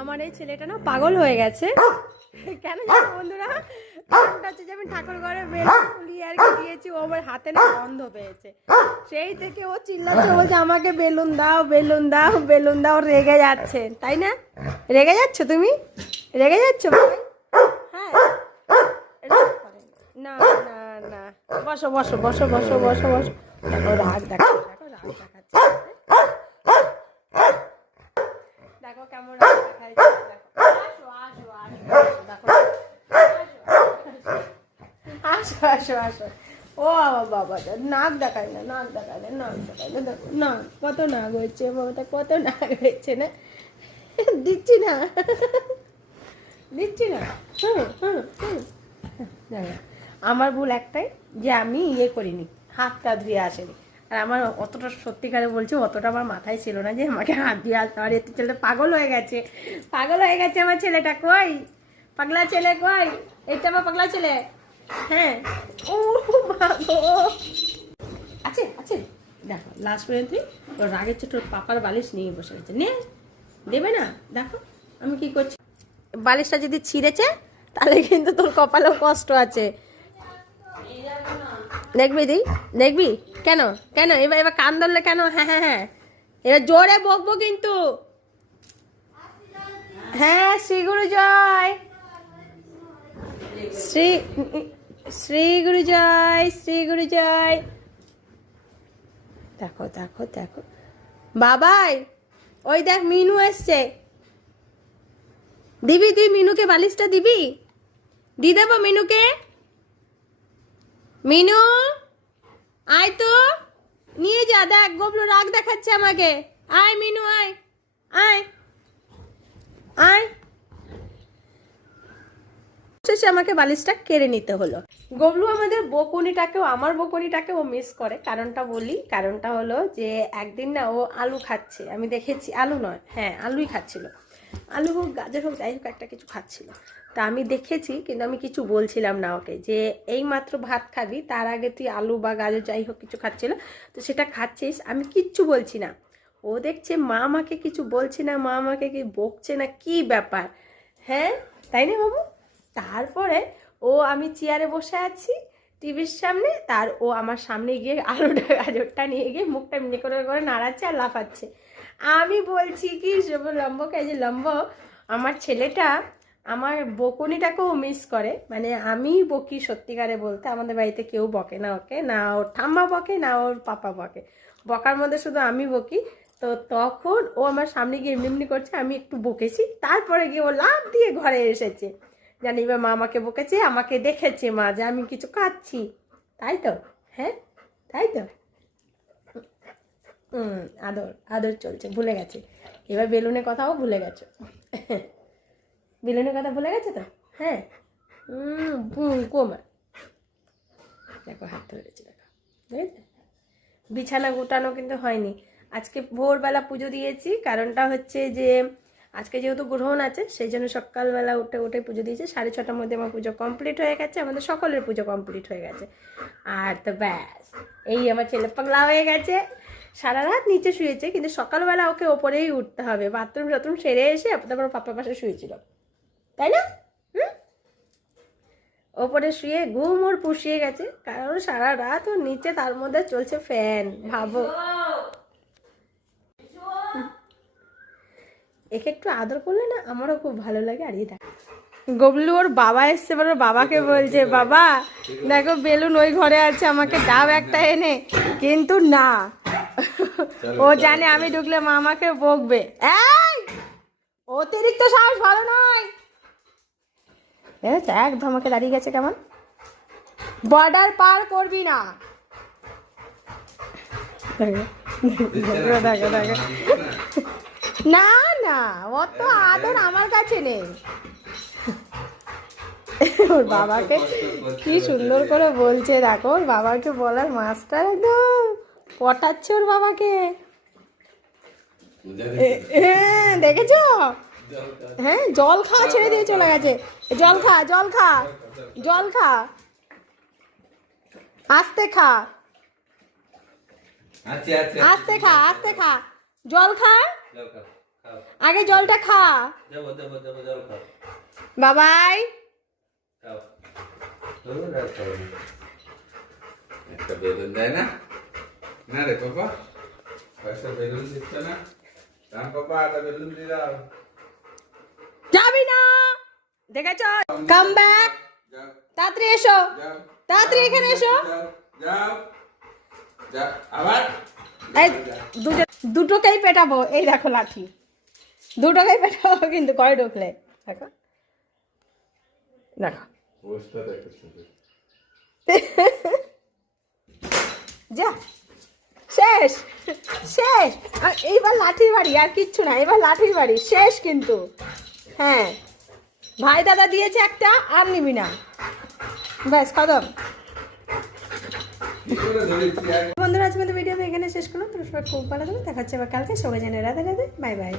আমার এই ছেলেটা না পাগল হয়ে গেছে। কেন জানো বন্ধুরা, কারণটা হচ্ছে যে আমি ঠাকুর ঘরে বেলুন ফুলিয়ে আর কি দিয়েছি, ও আমার হাতে না গন্ধ পেয়েছে। সেই থেকে ও চিল্লাচ্ছে, বলছে আমাকে বেলুন দাও বেলুন দাও বেলুন দাও। রেগে যাচ্ছে, তাই না? রেগে যাচ্ছ তুমি? রেগে যাচ্ছ ভাই? হ্যাঁ, না না না, বসো বসো বসো বসো বসো বসো। দেখো রাগ দেখাচ্ছে, দেখো রাগ দেখাচ্ছে, দেখো কেমন রাগ দেখাচ্ছে। দেখো আসো আসো আসো, দেখো আসো আসো আসো। ও বাবা, নাক দেখায় না, নাক দেখায় না, নাক দেখায় না। দেখো না, কত নাক হয়েছে বাবাটা, কত নাক হয়েছে না। দিচ্ছি না, দিচ্ছি না। হুম হুম হুম। আমার ভুল একটাই যে আমি করিনি, হাতটা ধুয়ে আসেনি। আর আমার অতটা সত্যিকারে বলছি, অতটা আমার মাথায় ছিল না যে আমাকে হাত দিয়ে আসতে। আর এতে ছেলেটা পাগল হয়ে গেছে, পাগল হয়ে গেছে আমার ছেলেটা। কই পাগলা ছেলে, কই? এটা আমার পাগলা ছেলে। হ্যাঁ, ও মা গো, আছে আছে। দেখো লাস্ট পর্যন্ত ওর রাগের ছোট পাপার বালিশ নিয়ে বসে গেছে। নে, দেবে না? দেখো আমি কি করছি। বালিশটা যদি ছিঁড়েছে তাহলে কিন্তু তোর কপালেও কষ্ট আছে। দেখবি দি, দেখবি? কেন কেন এবার এবার কান ধরলে কেন? হ্যাঁ হ্যাঁ হ্যাঁ, এবার জোরে বকবো কিন্তু। হ্যাঁ, শ্রী গুরু জয়, শ্রী শ্রী গুরু জয়, শ্রী গুরু জয়। দেখো দেখো দেখো বাবাই, ওই দেখ মিনু এসছে। দিবি তুই মিনুকে বালিশটা দিবি? দি দেবো মিনুকে? মিনু আয় তো, নিয়ে যা। দেখ গবলু রাগ দেখাচ্ছে আমাকে। আয় মিনু, আয় আয় আয়। শেষে আমাকে বালিশটা কেড়ে নিতে হলো। গবলু আমাদের বকুনিটাকেও, আমার বকুনিটাকেও মিস করে। কারণটা বলি, কারণটা হলো যে একদিন না ও আলু খাচ্ছে, আমি দেখেছি। আলু নয়, হ্যাঁ আলুই খাচ্ছিল। আলু হোক গাজর হোক যাই হোক একটা কিছু খাচ্ছিল। তা আমি দেখেছি, কিন্তু আমি কিছু বলছিলাম না ওকে যে এই মাত্র ভাত খাবি, তার আগে তুই আলু বা গাজর যাই হোক কিছু খাচ্ছিল, তো সেটা খাচ্ছিস। আমি কিচ্ছু বলছি না। ও দেখছে মা আমাকে কিছু বলছে না, মা আমাকে কি বকছে না, কি ব্যাপার? হ্যাঁ তাই না বাবু? তারপরে ও, আমি চেয়ারে বসে আছি টিভির সামনে, ও আমার সামনে গিয়ে আলুটা গাজরটা নিয়ে গিয়ে মুখটা মিনে করে করে নাড়াচ্ছে আর লাফাচ্ছে। আমি বলছি কি লম্বকে, যে লম্ব, আমার ছেলেটা আমার বকুনিটাকেও মিস করে। মানে আমি বকি, সত্যিকারে বলতে আমাদের বাড়িতে কেউ বকে না ওকে, না ওর ঠাম্মা বকে না ওর পাপা বকে, বকার মধ্যে শুধু আমি বকি। তো তখন ও আমার সামনে গিয়ে এমনি এমনি করছে, আমি একটু বকেছি, তারপরে গিয়ে ও লাফ দিয়ে ঘরে এসেছে। জানি বা মা আমাকে বকেছে, আমাকে দেখেছে মা যে আমি কিছু খাচ্ছি, তাই তো? হ্যাঁ তাই তো। আদর আদর চলছে, ভুলে গেছে। এবার বেলুনের কথাও ভুলে গেছো। বেলুনের কথা ভুলে গেছে তো? হ্যাঁ, কমা। দেখো হাত ধরেছে, দেখো দেখেছে। বিছানা গোটানো কিন্তু হয়নি। আজকে ভোরবেলা পুজো দিয়েছি, কারণটা হচ্ছে যে আজকে যেহেতু গ্রহণ আছে, সেই জন্য সকালবেলা উঠে উঠে পুজো দিয়েছি। 6:30টার মধ্যে আমার পুজো কমপ্লিট হয়ে গেছে, আমাদের সকলের পুজো কমপ্লিট হয়ে গেছে। আর তো ব্যাস, এই আমার ছেলে পাগলা হয়ে গেছে, সারা রাত নিচে শুয়েছে, কিন্তু সকালবেলা ওকে ওপরেই উঠতে হবে। বাথরুম টাথরুম সেরে এসে তারপর পাপার পাশে শুয়েছিল, তাই না? ওপরে শুয়ে ঘুম ওর পুষিয়ে গেছে, কারণ সারা রাত ওর নিচে, তার মধ্যে চলছে ফ্যান, ভাবো। একে একটু আদর করলে না আমারও খুব ভালো লাগে। আর দেখ গবলু, ওর বাবা এসছে, ওর বাবাকে বলছে বাবা দেখো বেলুন ওই ঘরে আছে, আমাকে দাও একটা এনে। কিন্তু না, ও জানে আমি ঢুকলে মা আমাকে বকবে। এই অতিরিক্ত সাহস ভালো নয়। এক ধমকে দাঁড়িয়ে গেছে কেমন। বর্ডার পার করবি না। না না, অত আদর আমার কাছে নেই। ওর বাবাকে কি সুন্দর করে বলছে, দেখো ওর বাবাকে বলার মাস্টার, একদম পটাচ্ছে ওর বাবাকে। দেখেছো? হ্যাঁ, জল খা, ছেড়ে দিয়ে চলে গেছে। জল খা, জল খা, জল খা, আস্তে খা, আস্তে খা, আস্তে খা, জল খা। আগে জলটা খা। দেবো দেবো দেবো, জল খাও বাবাই। খাও। একটা বেলুন দেয় না? না রে পাপা, একটা বেলুন দিচ্ছে না? রাম পাপা, একটা বেলুন দিয়ে দাও। যাবি না, দেখেছ? কাম ব্যাক, যাও তাড়াতাড়ি এসো, যাও তাড়াতাড়ি এখানে এসো। যাও যাও যাও আবার। এই দুটোকেই পেটাবো। এই দেখো লাঠি, দুটোকেই পেটাবো কিন্তু কয় ঢুকলে। দেখো দেখো, অবস্থা দেখো শুধু। যা, শেষ শেষ। আর এইবার লাঠির বাড়ি, আর কিচ্ছু না, এবার লাঠির বাড়ি শেষ কিন্তু। হ্যাঁ, ভাই দাদা দিয়েছে একটা, আর নিবি না, ব্যাস খতম। কি করে ধরেছি আর? বন্ধুরা, আজকে ভিডিও আমি এখানে শেষ করলাম। তোমরা সবাই খুব ভালো থাকো, দেখা হচ্ছে আবার কালকে। সবাই জানে রাধে রাধে, বাই বাই।